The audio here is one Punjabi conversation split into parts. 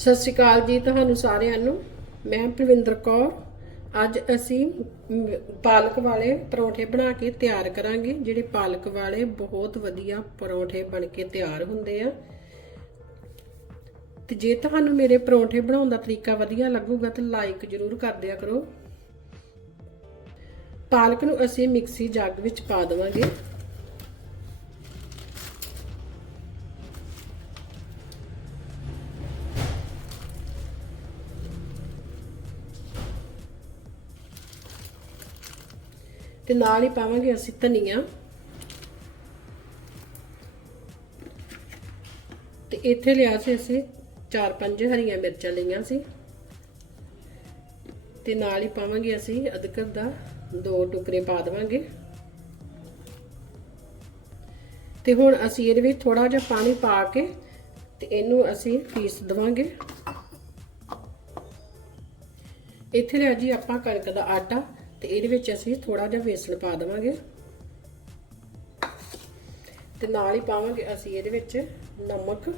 ਸਤਿ ਸ਼੍ਰੀ ਅਕਾਲ ਜੀ ਤੁਹਾਨੂੰ ਸਾਰਿਆਂ ਨੂੰ। ਮੈਂ ਪ੍ਰਵਿੰਦਰ ਕੌਰ। ਅੱਜ ਅਸੀਂ ਪਾਲਕ ਵਾਲੇ ਪਰੌਂਠੇ ਬਣਾ ਕੇ ਤਿਆਰ ਕਰਾਂਗੇ, ਜਿਹੜੇ ਪਾਲਕ ਵਾਲੇ ਬਹੁਤ ਵਧੀਆ ਪਰੌਂਠੇ ਬਣ ਕੇ ਤਿਆਰ ਹੁੰਦੇ ਆ। ਤੇ ਜੇ ਤੁਹਾਨੂੰ ਮੇਰੇ ਪਰੌਂਠੇ ਬਣਾਉਣ ਦਾ ਤਰੀਕਾ ਵਧੀਆ ਲੱਗੂਗਾ ਤਾਂ ਲਾਈਕ ਜ਼ਰੂਰ ਕਰ ਦਿਆ ਕਰੋ। ਪਾਲਕ ਨੂੰ ਅਸੀਂ ਮਿਕਸੀ ਜੱਗ ਵਿੱਚ ਪਾ ਦੇਵਾਂਗੇ। ਤੇ ਨਾਲ ਹੀ ਪਾਵਾਂਗੇ ਅਸੀਂ ਧਨੀਆ। ਤੇ ਇੱਥੇ ਲਿਆ ਸੀ ਅਸੀਂ ਚਾਰ ਪੰਜ ਹਰੀਆਂ ਮਿਰਚਾਂ ਲਈਆਂ ਸੀ। ਤੇ ਨਾਲ ਹੀ ਪਾਵਾਂਗੇ ਅਸੀਂ ਅਦਰਕ ਦਾ ਦੋ ਟੁਕੜੇ ਪਾ ਦੇਵਾਂਗੇ। ਤੇ ਹੁਣ ਅਸੀਂ ਇਹਦੇ ਵਿੱਚ ਥੋੜਾ ਜਿਹਾ ਪਾਣੀ ਪਾ ਕੇ ਤੇ ਇਹਨੂੰ ਅਸੀਂ ਪੀਸ ਦਵਾਂਗੇ। ਇੱਥੇ ਲਿਆ ਜੀ ਆਪਾਂ ਕਣਕ ਦਾ ਆਟਾ। ਤੇ ਇਹਦੇ ਵਿੱਚ ਅਸੀਂ ਥੋੜਾ ਜਿਹਾ ਵੇਸਣ ਪਾ ਦੇਵਾਂਗੇ। ਤੇ ਨਾਲ ਹੀ ਪਾਵਾਂਗੇ ਅਸੀਂ ਇਹਦੇ ਵਿੱਚ ਨਮਕ,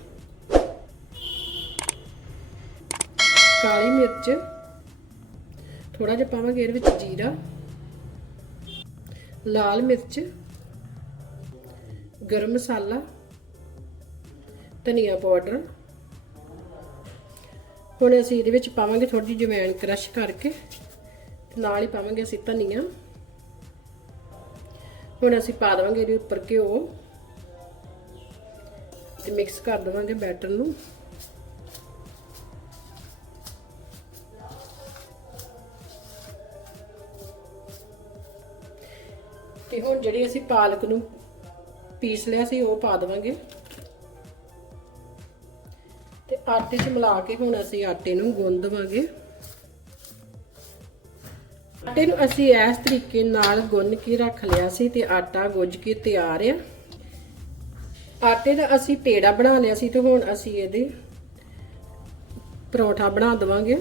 ਕਾਲੀ ਮਿਰਚ ਥੋੜਾ ਜਿਹਾ ਪਾਵਾਂਗੇ ਇਹਦੇ ਵਿੱਚ ਜੀਰਾ, ਲਾਲ ਮਿਰਚ, ਗਰਮ ਮਸਾਲਾ, ਧਨੀਆ ਪਾਊਡਰ। ਹੁਣ ਅਸੀਂ ਇਹਦੇ ਵਿੱਚ ਪਾਵਾਂਗੇ ਥੋੜੀ ਜਿਹੀ ਜਵੈਣ ਕ੍ਰਸ਼ ਕਰਕੇ। ਤੇ ਨਾਲ ਹੀ ਪਾਵਾਂਗੇ ਅਸੀਂ ਧਨੀਆ। ਹੁਣ ਅਸੀਂ ਪਾ ਦੇਵਾਂਗੇ ਇਹਦੇ ਉੱਪਰ ਘਿਓ। ਤੇ ਮਿਕਸ ਕਰ ਦੇਵਾਂਗੇ ਬੈਟਰ ਨੂੰ। ਤੇ ਹੁਣ ਜਿਹੜੀ ਅਸੀਂ ਪਾਲਕ ਨੂੰ ਪੀਸ ਲਿਆ ਸੀ, ਉਹ ਪਾ ਦੇਵਾਂਗੇ। ਤੇ ਆਟੇ 'ਚ ਮਿਲਾ ਕੇ ਹੁਣ ਅਸੀਂ ਆਟੇ ਨੂੰ ਗੁੰਨ ਦੇਵਾਂਗੇ। ਆਟੇ ਨੂੰ ਅਸੀਂ ਇਸ ਤਰੀਕੇ ਨਾਲ ਗੁੰਨ ਕੇ ਰੱਖ ਲਿਆ ਸੀ ਤੇ ਆਟਾ ਗੁੱਝ ਕੇ ਤਿਆਰ ਆ। ਆਟੇ ਦਾ ਅਸੀਂ ਪੇੜਾ ਬਣਾ ਲਿਆ ਸੀ ਤੇ ਹੁਣ ਅਸੀਂ ਇਹਦੇ ਪਰੌਂਠਾ ਬਣਾ ਦੇਵਾਂਗੇ।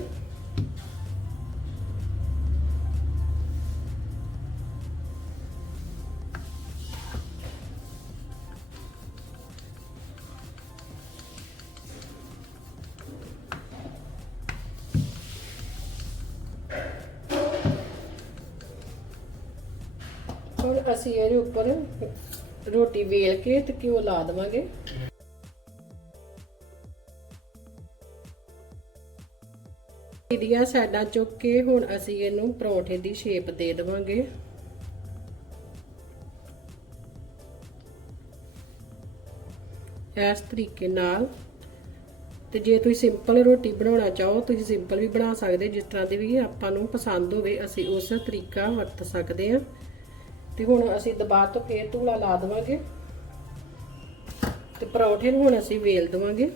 ਹੁਣ ਅਸੀਂ ਇਹਦੇ ਉੱਪਰ ਰੋਟੀ ਵੇਲ ਕੇ ਤੇ ਘਿਓ ਲਾ ਦੇਵਾਂਗੇ। ਇਹਦੀਆਂ ਸਾਈਡਾਂ ਚੁੱਕ ਕੇ ਹੁਣ ਅਸੀਂ ਇਹਨੂੰ ਪਰੌਂਠੇ ਦੀ ਸ਼ੇਪ ਦੇ ਦੇਵਾਂਗੇ। ਇਸ ਤਰੀਕੇ ਨਾਲ। ਤੇ ਜੇ ਤੁਸੀਂ ਸਿੰਪਲ ਰੋਟੀ ਬਣਾਉਣਾ ਚਾਹੋ, ਤੁਸੀਂ ਸਿੰਪਲ ਵੀ ਬਣਾ ਸਕਦੇ, ਜਿਸ ਤਰ੍ਹਾਂ ਦੇ ਵੀ ਆਪਾਂ ਨੂੰ ਪਸੰਦ ਹੋਵੇ, ਅਸੀਂ ਉਸ ਤਰੀਕਾ ਵਰਤ ਸਕਦੇ ਹਾਂ। ਤੇ ਹੁਣ ਅਸੀਂ ਦਬਾ ਤੋਂ ਫੇਰ ਧੂਲਾ ਲਾ ਦੇਵਾਂਗੇ। ਤੇ ਪਰੌਂਠੇ ਨੂੰ ਹੁਣ ਅਸੀਂ ਵੇਲ ਦੇਵਾਂਗੇ।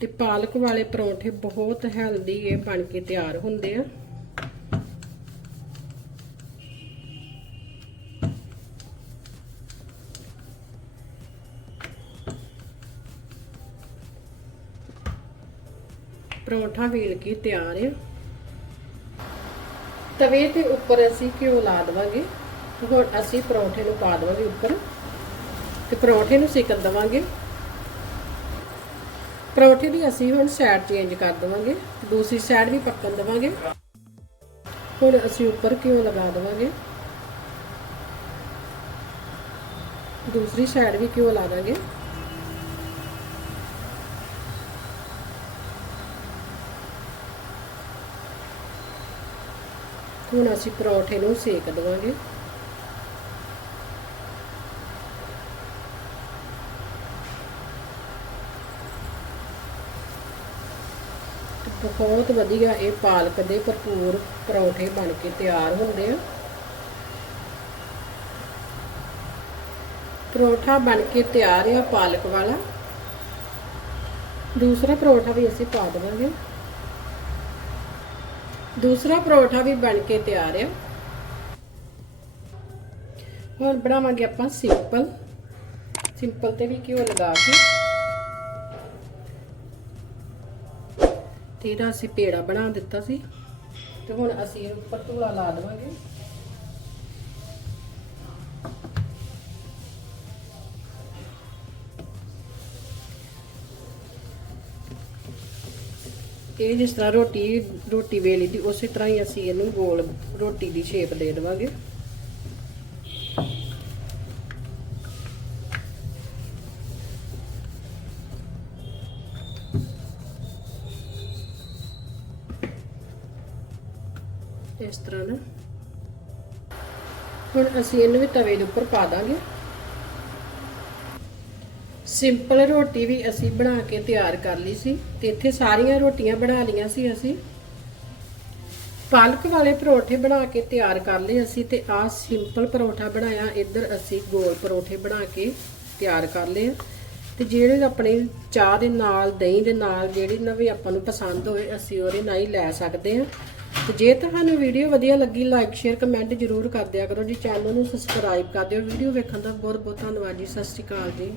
ਤੇ ਪਾਲਕ ਵਾਲੇ ਪਰੌਂਠੇ ਬਹੁਤ ਹੈਲਦੀ ਇਹ ਬਣ ਕੇ ਤਿਆਰ ਹੁੰਦੇ ਆ। ਪਰੌਂਠਾ ਵੇਲ ਕੇ ਤਿਆਰ ਹੈ ਤਵੇ ਦੇ ਉੱਪਰ ਅਸੀਂ ਘਿਓ ਲਾ ਦੇਵਾਂਗੇ। ਹੁਣ ਅਸੀਂ ਪਰੌਂਠੇ ਨੂੰ ਪਾ ਦੇਵਾਂਗੇ ਉੱਪਰ। ਤੇ ਪਰੌਂਠੇ ਨੂੰ ਸੇਕਣ ਦੇਵਾਂਗੇ। ਪਰੌਂਠੇ ਦੀ ਅਸੀਂ ਹੁਣ ਸਾਈਡ ਚੇਂਜ ਕਰ ਦੇਵਾਂਗੇ। ਦੂਸਰੀ ਸਾਈਡ ਵੀ ਪੱਕਣ ਦੇਵਾਂਗੇ। ਹੁਣ ਅਸੀਂ ਉੱਪਰ ਘਿਓ ਲਗਾ ਦੇਵਾਂਗੇ। ਦੂਸਰੀ ਸਾਈਡ ਵੀ ਘਿਓ ਲਾ ਦਾਂਗੇ। ਹੁਣ ਅਸੀਂ ਪਰੌਂਠੇ ਨੂੰ ਸੇਕ ਦੇਵਾਂਗੇ। ਬਹੁਤ ਵਧੀਆ ਇਹ ਪਾਲਕ ਦੇ ਭਰਪੂਰ ਪਰੌਂਠੇ ਬਣ ਕੇ ਤਿਆਰ ਹੁੰਦੇ ਆ। ਪਰੌਂਠਾ ਬਣ ਕੇ ਤਿਆਰ ਆ ਪਾਲਕ ਵਾਲਾ। ਦੂਸਰਾ ਪਰੌਂਠਾ ਵੀ ਅਸੀਂ ਪਾ ਦੇਵਾਂਗੇ। ਦੂਸਰਾ ਪਰੌਠਾ ਵੀ ਬਣ ਕੇ ਤਿਆਰ ਆ ਹੁਣ ਬਣਾਵਾਂਗੇ ਆਪਾਂ ਸਿੰਪਲ। ਸਿੰਪਲ ਤੇ ਵੀ ਘਿਓ ਲਗਾ ਕੇ। ਤੇ ਇਹਦਾ ਅਸੀਂ ਪੇੜਾ ਬਣਾ ਦਿੱਤਾ ਸੀ। ਤੇ ਹੁਣ ਅਸੀਂ ਇਹ ਉੱਪਰ ਧੂਲਾ ਲਾ ਦੇਵਾਂਗੇ। ਇਹ ਜਿਸ ਤਰ੍ਹਾਂ ਰੋਟੀ ਰੋਟੀ ਵੇਲੀ ਦੀ, ਉਸੇ ਤਰ੍ਹਾਂ ਹੀ ਅਸੀਂ ਇਹਨੂੰ ਗੋਲ ਰੋਟੀ ਦੀ ਸ਼ੇਪ ਦੇ ਦੇਵਾਂਗੇ। ਇਸ ਤਰ੍ਹਾਂ ਨਾ। ਹੁਣ ਅਸੀਂ ਇਹਨੂੰ ਵੀ ਤਵੇ ਦੇ ਉੱਪਰ ਪਾ ਦਾਂਗੇ। ਸਿੰਪਲ ਰੋਟੀ ਵੀ ਅਸੀਂ ਬਣਾ ਕੇ ਤਿਆਰ ਕਰ ਲਈ ਸੀ ਤੇ ਇੱਥੇ ਸਾਰੀਆਂ ਰੋਟੀਆਂ ਬਣਾ ਲਈਆਂ ਸੀ ਅਸੀਂ। ਪਾਲਕ ਵਾਲੇ ਪਰੌਠੇ ਬਣਾ ਕੇ ਤਿਆਰ ਕਰ ਲਏ ਅਸੀਂ ਤੇ ਆਹ ਸਿੰਪਲ ਪਰੌਠਾ ਬਣਾਇਆ। ਇੱਧਰ ਅਸੀਂ ਗੋਲ ਪਰੌਠੇ ਬਣਾ ਕੇ ਤਿਆਰ ਕਰ ਲਏ ਆ। ਤੇ ਜਿਹੜੇ ਆਪਣੇ ਚਾਹ ਦੇ ਨਾਲ, ਦਹੀਂ ਦੇ ਨਾਲ ਜਿਹੜੀ ਨਾ ਵੀ ਆਪਾਂ ਨੂੰ ਪਸੰਦ ਹੋਵੇ ਅਸੀਂ ਉਹਦੇ ਨਾਲ ਹੀ ਲੈ ਸਕਦੇ ਹਾਂ ਤੇ ਜੇ ਤੁਹਾਨੂੰ ਵੀਡੀਓ ਵਧੀਆ ਲੱਗੀ ਲਾਈਕ ਸ਼ੇਅਰ ਕਮੈਂਟ ਜਰੂਰ ਕਰ ਦਿਆ ਕਰੋ ਜੀ। ਚੈਨਲ ਨੂੰ ਸਬਸਕ੍ਰਾਈਬ ਕਰ ਦਿਓ। ਵੀਡੀਓ ਵੇਖਣ ਦਾ ਬਹੁਤ ਬਹੁਤ ਧੰਨਵਾਦ ਜੀ। ਸਤਿ ਸ਼੍ਰੀ ਅਕਾਲ ਜੀ।